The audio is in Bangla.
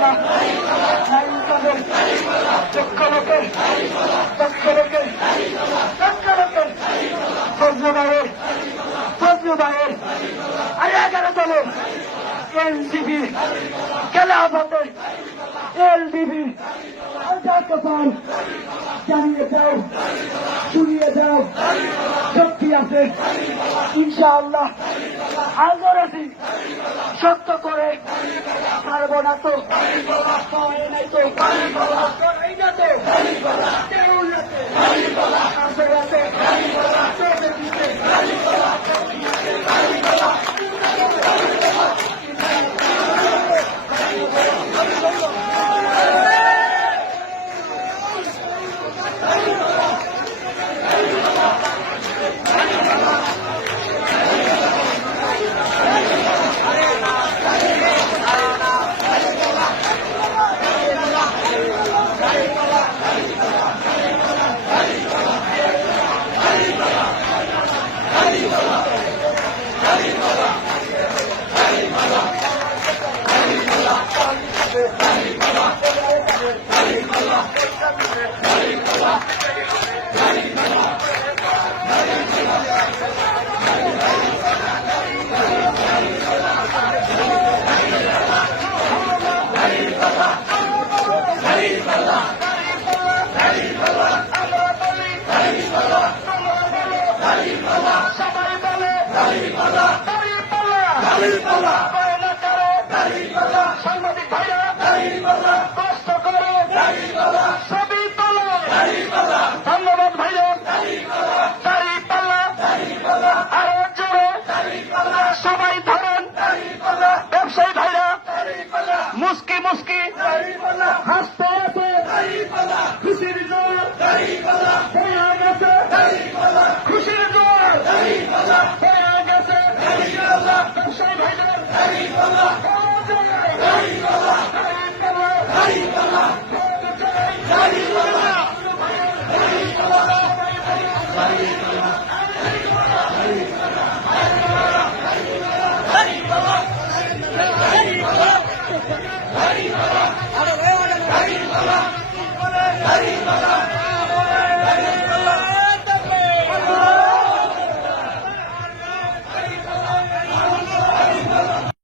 ইনশাআল্লাহ দক্ষ লোকের ফজলু ভাইয়ের আর 11 দলের এনসিপি খেলাফতের এলডিপি জানিয়ে দাও, শুনিয়ে দাও, শক্তি আছে ইনশাআল্লাহ। আজও রাজি সত্য করে পারবো না তো, নাই তো, এই না তো, সাংবাদিক ভাইরা কষ্ট করে ছবি তোলো। ধন্যবাদ ভাইরা। দাড়ি পাল্লা আরো জোরে সবাই ধরেন। ব্যবসায়ী ভাইরা মুস্কি মুস্কি হাসতে আছে, খুশির জোর হয়ে গেছে, খুশির জোর হয়ে গেছে। ব্যবসায়ী ভাইরা